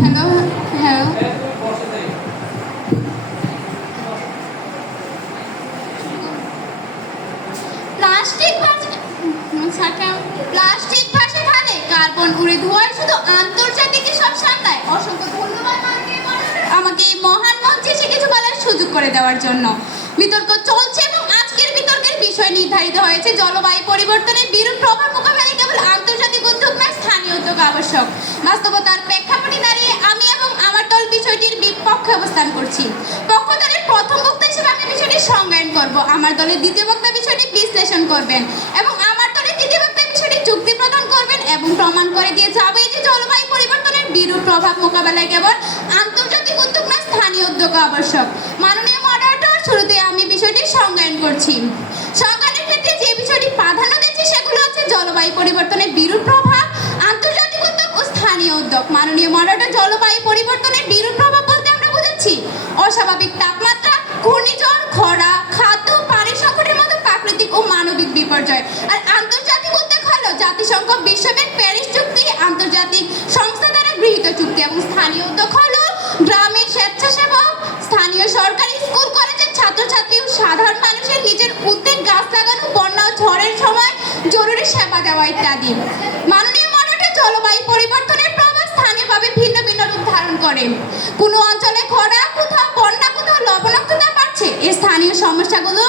Hello hello plastic plastic ভাষা ঢালে carbon উড়ে ধোয়ায় শুধু আন্তর্জাতিক সব সামলায়। অসংখ্য ধন্যবাদ আমাকে এই মহান মঞ্চে এসে কিছু বলার সুযোগ করে দেওয়ার জন্য। বিতর্ক চলছে এবং আজকের বিতর্কের বিষয় নির্ধারিত হয়েছে। জলবায়ু পরিবর্তনের বিরূপ প্রভাব মোকাবেলায় কেবল আন্তর্জাতিক উদ্যোগ নয়, স্থানীয় উদ্যোগ আবশ্যক। বাস্তবতার প্রেক্ষাপটে দাঁড়িয়ে আমি এবং আমার দল বিষয়টির বিপক্ষে অবস্থান করছি। পক্ষ দলের প্রথম বক্তা হিসেবে আমি বিষয়টি সংজ্ঞায়ন করব। আমার দলের দ্বিতীয় বক্তা বিষয়টি বিশ্লেষণ করবেন এবং আমার দলের তৃতীয় বক্তা বিষয়টি যুক্তি প্রদান করবেন এবং প্রমাণ করে দিয়ে যাবে যে জলবায়ু পরিবর্তনের বিরূপ প্রভাব মোকাবেলায় কেবল আন্তর্জাতিক উদ্যোগ না স্থানীয় উদ্যোগ আবশ্যক। মাননীয় সংজ্ঞায়ন করছি। সংজ্ঞানের ক্ষেত্রে যে বিষয়টি প্রাধান্য দিচ্ছে সেগুলো হচ্ছে জলবায়ু পরিবর্তনের বিরূপ প্রভাব, আন্তর্জাতিক উদ্যোগ ও স্থানীয় উদ্যোগ। মাননীয় মডারেটর জলবায়ু পরিবর্তনের বিরূপ প্রভাব বলতে আমরা বুঝাচ্ছি। অস্বাভাবিক তাপমাত্রা, ঘূর্ণিঝড়, খরা, খাদ্য পানি সংকটের মতো প্রাকৃতিক ও মানবিক বিপর্যয়। আর আন্তর্জাতিক উদ্যোগ হলো জাতিসংঘ, বিশ্বব্যাংক, প্যারিস চুক্তি, আন্তর্জাতিক সংস্থা দ্বারা গৃহীত চুক্তি এবং স্থানীয় উদ্যোগ জরুরি সেবা দেওয়া ইত্যাদি মাননীয় মডেলটা জলবায়ু পরিবর্তনের প্রভাব স্থানীয়ভাবে ভিন্ন ভিন্ন রূপ ধারণ করে। কোনো অঞ্চলে খরা কোথাও, বন্যা কোথাও, লবণাক্ততা বাড়ছে। এই স্থানীয় সমস্যাগুলো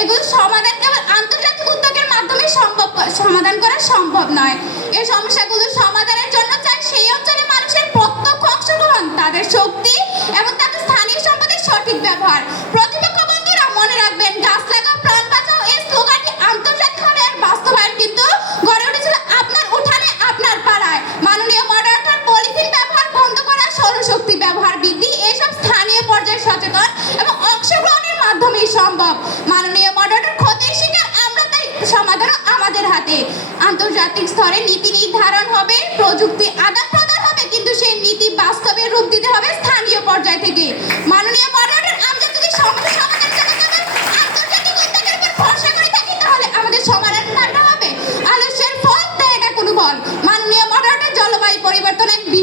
এগুলো সমাধান কেবল আন্তর্জাতিক উদ্যোগের মাধ্যমে সম্ভব, সমাধান করা সম্ভব নয়। এই সমস্যাগুলো সমাধানের জন্য চাই সেই অঞ্চলের মানুষের প্রত্যক্ষ অংশগ্রহণ, তাদের শক্তি এবং তাদের স্থানীয় সম্পদের সঠিক ব্যবহার। পর্যায়ে এবং অংশগ্রহণের মাধ্যমেই সম্ভব। মাননীয় মডারেটর ক্ষতির শিকার আমরা তাই সমাধান আমাদের হাতে। আন্তর্জাতিক স্তরে নীতি নির্ধারণ হবে, প্রযুক্তি আদান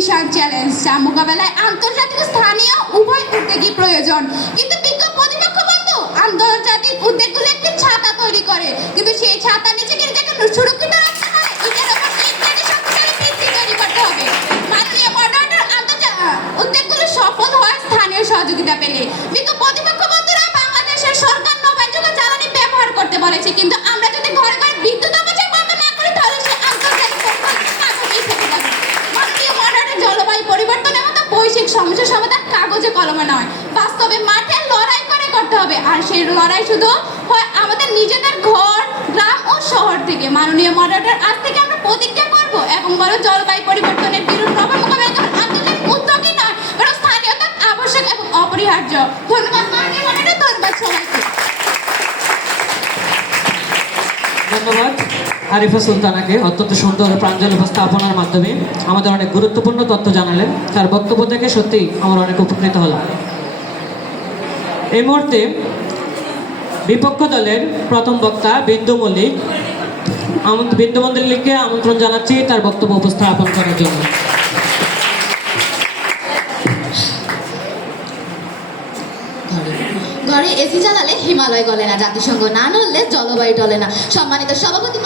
বিশাল চ্যালেঞ্জ যা মোকাবেলায় আন্তর্জাতিক স্থানীয় উভয় উদ্যোগই প্রয়োজন। কিন্তু বিজ্ঞ প্রতিপক্ষ বন্ধু, আন্তর্জাতিক উদ্যোগগুলো একটি ছাতা তৈরি করে। কিন্তু সেই ছাতা নিচে কিন্তু সুরক্ষিত হয় স্থানীয় সহযোগিতা পেলে। বিজ্ঞ প্রতিপক্ষ বন্ধুরা, বাংলাদেশের সরকার নবায়নযোগ্য জ্বালানি ব্যবহার করতে বলেছে, কিন্তু আমরা যদি ঘরে ঘরে বিদ্যুৎ অপচয় বন্ধ না করি তাহলে সে আন্তর্জাতিক পরিবর্তন কাগজেই থেকে যাবে মাননীয় মডারেটর জলবায়ু পরিবর্তনের মতো বৈশ্বিক সমস্যা সমাধান কাগজে কলমে নয়। বাস্তবে মাঠে লড়াই করে করতে হবে। আর সেই লড়াই শুধু হয় আমাদের নিজেদের ঘর, গ্রাম ও শহর থেকে। মাননীয় মডারেটর আজ থেকে আমরা প্রতিজ্ঞা করব এবং বড় জলবায়ু পরিবর্তনের বিরূপ প্রভাব মোকাবেলা করার আন্তর্জাতিক উদ্যোগই নয়, বরং স্থানীয়তা আবশ্যক এবং অপরিহার্য। ধন্যবাদ মাননীয় মডারেটর ধন্যবাদ সবাইকে ধন্যবাদ আরিফা সুলতানাকে অত্যন্ত সুন্দর প্রাঞ্জল উপস্থাপনার মাধ্যমে আমাদের অনেক গুরুত্বপূর্ণ তথ্য জানালেন। তার বক্তব্য থেকে সত্যি আমরা অনেক উপকৃত হলাম। এই মুহূর্তে বিপক্ষ দলের প্রথম বক্তা বিন্দু মল্লিক বিন্দু মল্লিককে আমন্ত্রণ জানাচ্ছি তার বক্তব্য উপস্থাপন করার জন্য। এসি চালালে হিমালয় গলে না, জাতিসংঘ না নড়লে জলবায়ু টলে না। সম্মানিত সভাপতি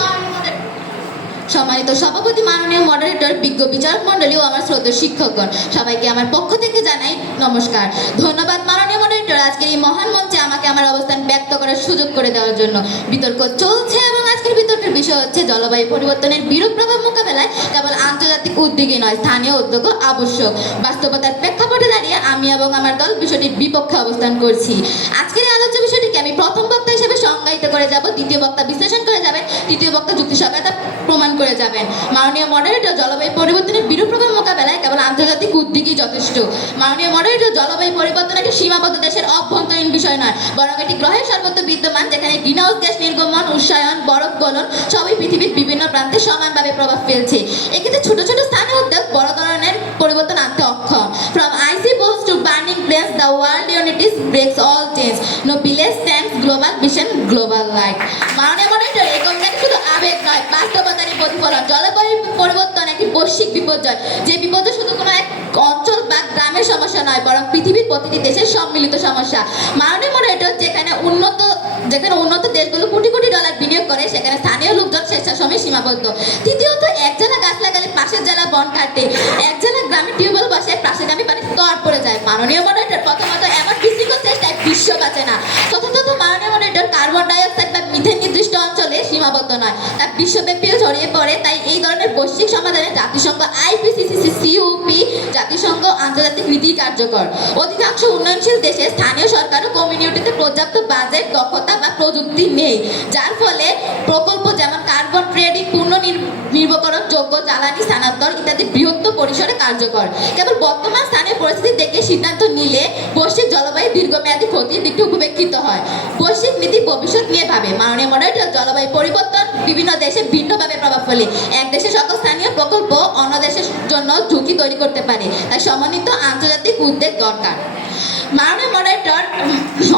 সম্মানিত সভাপতি, মাননীয় মডারেটর বিজ্ঞ বিচারক মণ্ডলী ও আমার শ্রদ্ধেয় শিক্ষকগণ, সবাইকে আমার পক্ষ থেকে জানাই নমস্কার। ধন্যবাদ, মাননীয় মডারেটর আজকের এই মহান মঞ্চে আমাকে আমার অবস্থান ব্যক্ত করার সুযোগ করে দেওয়ার জন্য। বিতর্ক চলছে এবং আজকের বিতর্কের বিষয় হচ্ছে জলবায়ু পরিবর্তনের বিরূপ প্রভাব মোকাবেলায় কেবল আন্তর্জাতিক উদ্যোগই নয়, স্থানীয় উদ্যোগও আবশ্যক। বাস্তবতার প্রেক্ষাপটে দাঁড়িয়ে আমি এবং আমার দল বিষয়টির বিপক্ষে অবস্থান করছি। আজকের এই আলোচ্য বিষয়টিকে আমি প্রথম বক্তা হিসেবে সংজ্ঞায়িত করে যাব, দ্বিতীয় বক্তা বিশ্লেষণ করে যাবেন, তৃতীয় বক্তা যুক্তি সহায়তা প্রমাণ করে যাবেন। মাননীয় মডারেটর জলবায়ু পরিবর্তনের বিরূপ প্রভাব মোকাবেলায় কেবল আন্তর্জাতিক উদ্যোগই যথেষ্ট। মাননীয় মডারেটর জলবায়ু পরিবর্তন একটি সীমাবদ্ধ দেশের অভ্যন্তরীণ বিষয় নয়, বরং এটি গ্রহের সর্বত্র বিদ্যমান, যেখানে গ্রিন হাউস গ্যাস নির্গমন উৎসায়ন বরফ গলন সবই পৃথিবীর বিভিন্ন প্রান্তে সমানভাবে প্রভাব ফেলছে। এক্ষেত্রে ছোট ছোট স্থানীয় উদ্যোগ বড় ধরনের পরিবর্তন আনতে অক্ষম। From icy post to burning place the world unities breaks all change no stands global global light মাননীয় মডারেটর এই কবিতাটি শুধু আবেগ নয়, বাস্তবতারই প্রতিফলন। জলবায়ু পরিবর্তন একটি বৈশ্বিক বিপর্যয়। যে বিপর্যয় শুধু কোনো এক অঞ্চল প্রতিটি দেশের সম্মিলিত সমস্যা। মাননীয় মডারেটর যেখানে উন্নত যেখানে উন্নত দেশগুলো কোটি কোটি ডলার বিনিয়োগ করে, সেখানে স্থানীয় লোকজন স্বেচ্ছাশ্রমে সীমাবদ্ধ। তৃতীয়ত এক জেলা গাছ লাগালে পাশের জেলা বন কাটে। এক জেলা গ্রামে টিউবওয়েল বসে পাশের গ্রামে পানি স্তর পড়ে যায়। মাননীয় মডারেটর প্রথমত এমন বিশৃঙ্খল চেষ্টায় বিশ্ব বাঁচে না। চতুর্থত মাননীয় মডারেটর কার্বন ডাইঅক্সাইড বা নির্দিষ্ট অঞ্চলে সীমাবদ্ধ নয়। তা বিশ্বব্যাপীও ছড়িয়ে পড়ে, তাই এই ধরনের বৈশ্বিক সমাধানে জাতিসংঘ আইপিসিসি সিইউপি জাতিসংঘ আন্তর্জাতিক নীতি কার্যকর। অধিকাংশ উন্নয়নশীল দেশে স্থানীয় সরকার ও কমিউনিটিতে পর্যাপ্ত বাজেট দক্ষতা বা প্রযুক্তি নেই, যার ফলে প্রকল্প যেমন কার্বন ট্রেডিং পূর্ণ নির- নির্ভরকরণ যোগ্য জ্বালানি, স্থানান্তর ইত্যাদি বৃহত্তর পরিসরে কার্যকর। কেবল বর্তমান স্থানীয় পরিস্থিতি দেখে সিদ্ধান্ত নিলে বৈশ্বিক জলবায়ু দীর্ঘমেয়াদী ক্ষতির দিকটি উপেক্ষিত হয়। বৈশ্বিক নীতি ভবিষ্যৎ নিয়ে ভাবে। মাননীয় মডারেটর জলবায়ু পরিবর্তন বিভিন্ন দেশে ভিন্নভাবে প্রভাব ফেলে। এক দেশে সকল স্থানীয় প্রকল্প অন্য দেশের জন্য ঝুঁকি তৈরি করতে পারে। তাই সমন্বিত আন্তর্জাতিক উদ্যোগ দরকার। মাননীয় মডারেটর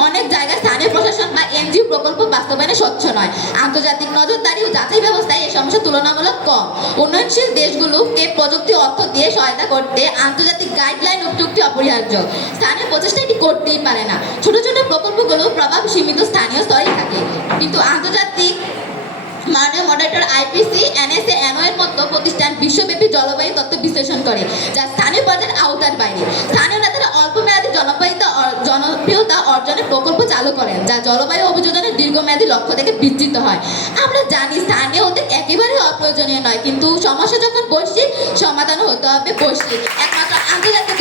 অনেক জায়গায় স্থানীয় প্রশাসন বা এনজিও প্রকল্প বাস্তবায়নে স্বচ্ছ নয়। আন্তর্জাতিক নজরদারি ও যাচাই ব্যবস্থায় এই সমস্যা তুলনামূলক কম। উন্নয়নশীল দেশগুলোকে প্রযুক্তি অর্থ দিয়ে সহায়তা করতে আন্তর্জাতিক গাইডলাইন ও অপরিহার্য। স্থানীয় প্রচেষ্টা এটি করতেই পারে না। ছোট ছোট প্রকল্পগুলো প্রভাব সীমিত স্থানীয় স্তরেই থাকে। কিন্তু আন্তর্জাতিক মাননীয় মডারেটর আইপিসি এনএসএ এনও এর মতো প্রতিষ্ঠান বিশ্বব্যাপী জলবায়ু তত্ত্ব বিশ্লেষণ করে, যা স্থানীয় পর্যায়ের আওতার বাইরে। স্থানীয় নেতারা অল্প মেয়াদী জনপ্রিয়তা জনপ্রিয়তা অর্জনের প্রকল্প চালু করেন, যা জলবায়ু অভিযোজনের দীর্ঘমেয়াদী লক্ষ্য থেকে বিস্তৃত হয়। আমরা জানি স্থানীয় উদ্যোগ একেবারেই অপ্রয়োজনীয় নয়, কিন্তু সমস্যা যখন বৈশ্বিক সমাধান হতে হবে বৈশ্বিক একমাত্র আন্তর্জাতিক